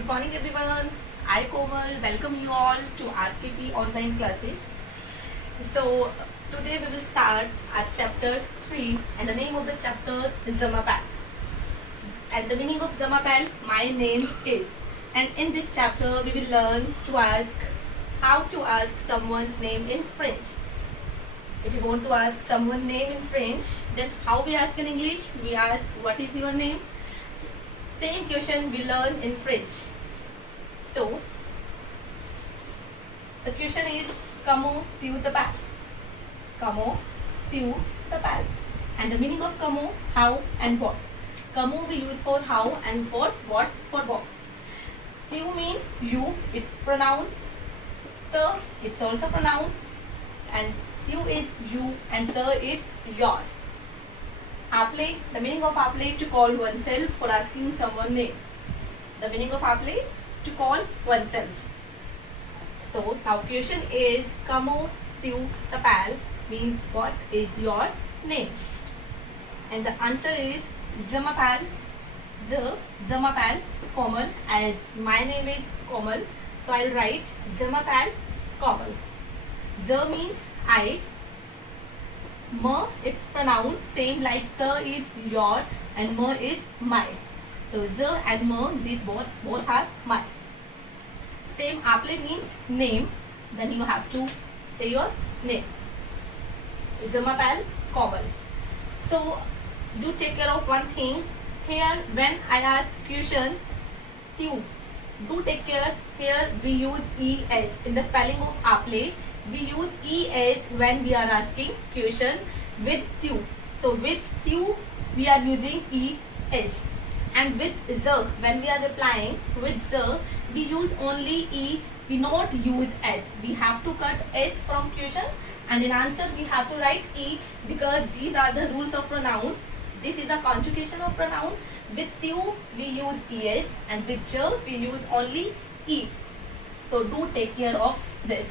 Good morning everyone. I Komal welcome you all to RKP online classes. So today we will start at chapter 3 and the name of the chapter is Zamapal. And the meaning of Zamapal, my name is. And in this chapter we will learn to ask how to ask someone's name in French. If you want to ask someone's name in French, then how we ask in English? We ask what is your name? Same question we learn in French. So the question is comment tu t'appelles? Comment tu t'appelles? And the meaning of comment, how and what. Comment we use for how and for what for what. Tu means you, it's pronounced. The, it's also pronounced. And you is you and the is your. Appeler, the meaning of appeler, to call oneself for asking someone name. The meaning of appeler, to call oneself. So now question is comment tu t'appelles means what is your name? And the answer is je m'appelle, je m'appelle Komal, as my name is Komal. So I'll write je m'appelle Komal. Je means I. Me, it's pronounced same like the is your and me is my. So je and me, these both are my. Same appeler means name. Then you have to say your name. Je m'appelle Komal. So do take care of one thing. Here when I ask question tu, do take care. Here we use es in the spelling of appeler. We use es when we are asking question with tu. So with tu we are using es. And with the, when we are replying with the, we use only e, we not use s. We have to cut s from question and in answer we have to write e, because these are the rules of pronoun. This is the conjugation of pronoun. With you we use es and with je we use only e. So do take care of this.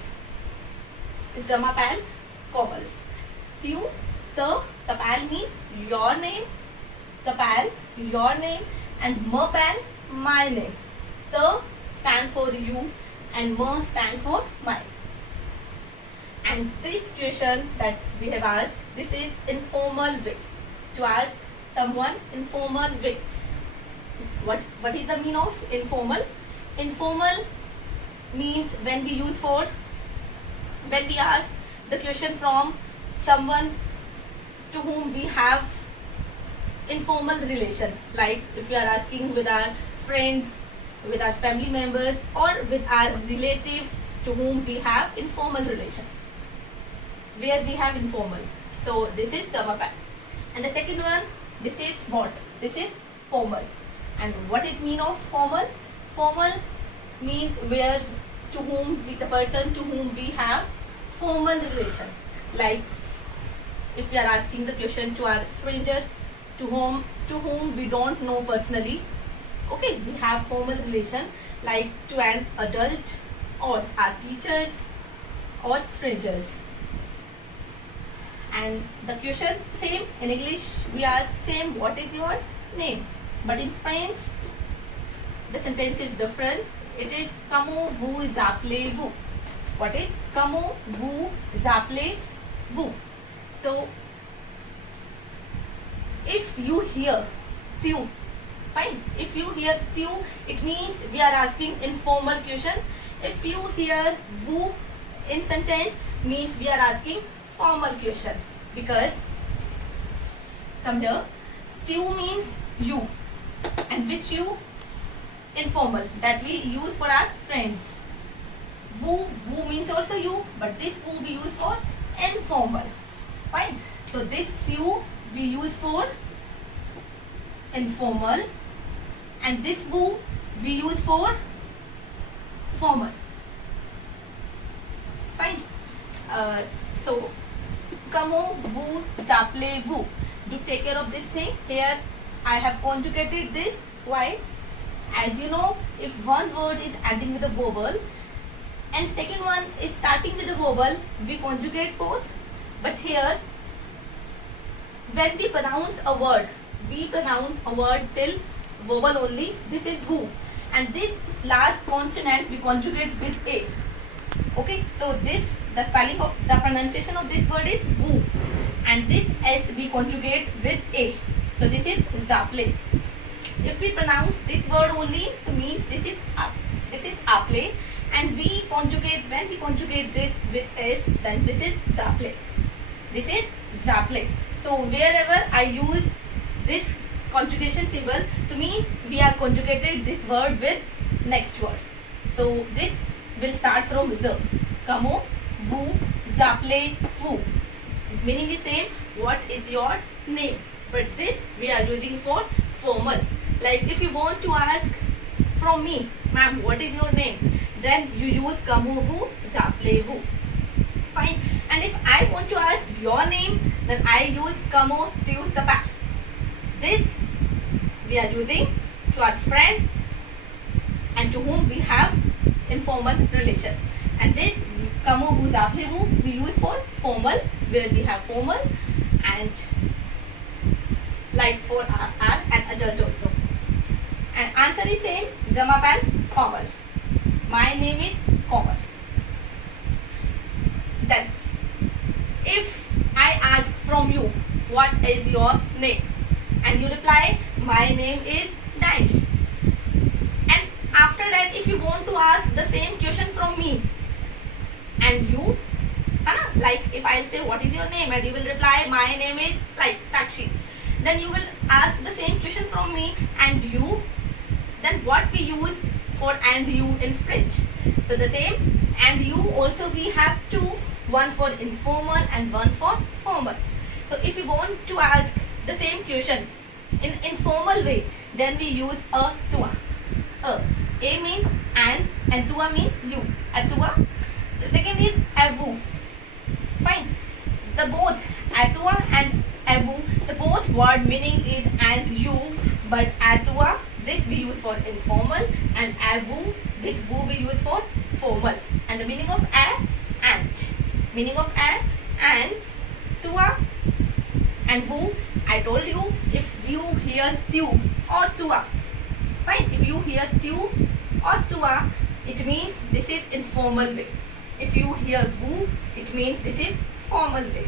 Je m'appelle Komal. Tu, t'appelles means your name. T'appelles, your name, and m'appelle, my name. The stand for you and me stand for my. And this question that we have asked, this is informal way to ask someone informal way. What is the meaning of informal? Informal means when we use for, when we ask the question from someone to whom we have informal relation, like if we are asking with our friends, with our family members, or with our relatives to whom we have informal relation, where we have informal. So this is je m'appelle. And the second one, this is what? This is formal. And what is mean of formal? Formal means where to whom the person to whom we have formal relation, like if we are asking the question to our stranger to whom we don't know personally. Okay, we have formal relation like to an adult or our teachers or strangers. And the question same in English we ask same, what is your name? But in French the sentence is different. It is comment vous appelez-vous. What is comment vous appelez-vous? So if you hear tu, fine. If you hear tu, it means we are asking informal question. If you hear vous in sentence, means we are asking formal question. Because come here, tu means you, and which you informal that we use for our friends. Vous means also you, but this vous we use for informal. Fine. So this tu we use for informal and this vous we use for formal. Fine. So comment vous appelez-vous? Do take care of this thing. Here I have conjugated this. Why? As you know, if one word is ending with a vowel and second one is starting with a vowel, we conjugate both. But here when we pronounce a word till vowel only. This is vous. and this last consonant we conjugate with a. Okay, so this, the spelling of the pronunciation of this word is woo, and this s we conjugate with a. So this is zaple. If we pronounce this word only, so means this is aple, and we conjugate, when we conjugate this with s, then this is zaple. This is zaple. So wherever I use this conjugation symbol, to mean we are conjugated this word with next word. So this will start from z. Kamo, woo, zaple, woo. Meaning is same. What is your name? But this we are using for formal. Like if you want to ask from me, ma'am, what is your name? Then you use kamo, woo, zaple, woo. Fine. And if I want to ask your name, then I use kamo, tiu, tapa. This we are using to our friend and to whom we have informal relation. And this kamo, woo, zaple, woo we use for formal, where we have formal, and like for our and adult also. And answer is same, Zamapan, Komal. My name is Komal. Then, if I ask from you, what is your name? And you reply, my name is Danish. And after that, if you want to ask the same question from me, and you, like if I say, what is your name? And you will reply, my name is like Sakshi. Then you will ask the same question from me, and you, then what we use for and you in French. So the same, and you also we have two, one for informal and one for formal. So if you want to ask the same question in informal way, then we use a tua. A means and tua means you. A tua. The second is avu. Fine. The both atua and avu, the both word meaning is and you, but atua, this we use for informal, and avu, this woo we use for formal. And the meaning of a, and. Meaning of a, and, tua, and woo. I told you, if you hear tiu or tua, fine, if you hear tiu or tua, it means this is informal way. If you hear woo, it means this is formal way.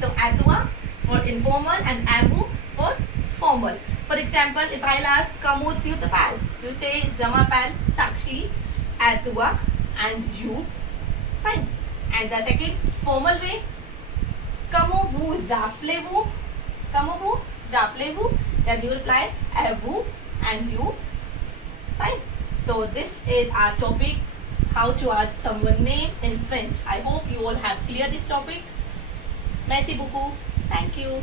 So atua for informal and avu for formal. For example, if I'll ask kamo, tiu, tapal, you say zamapal, sakshi, atua, and you. Fine. And the second formal way, kamo, woo, zaple, woo, kamo, woo, zaple, woo. Then you reply avu and you. Fine. So this is our topic, how to ask someone name in French. I hope you all have clear this topic. Merci beaucoup. Thank you.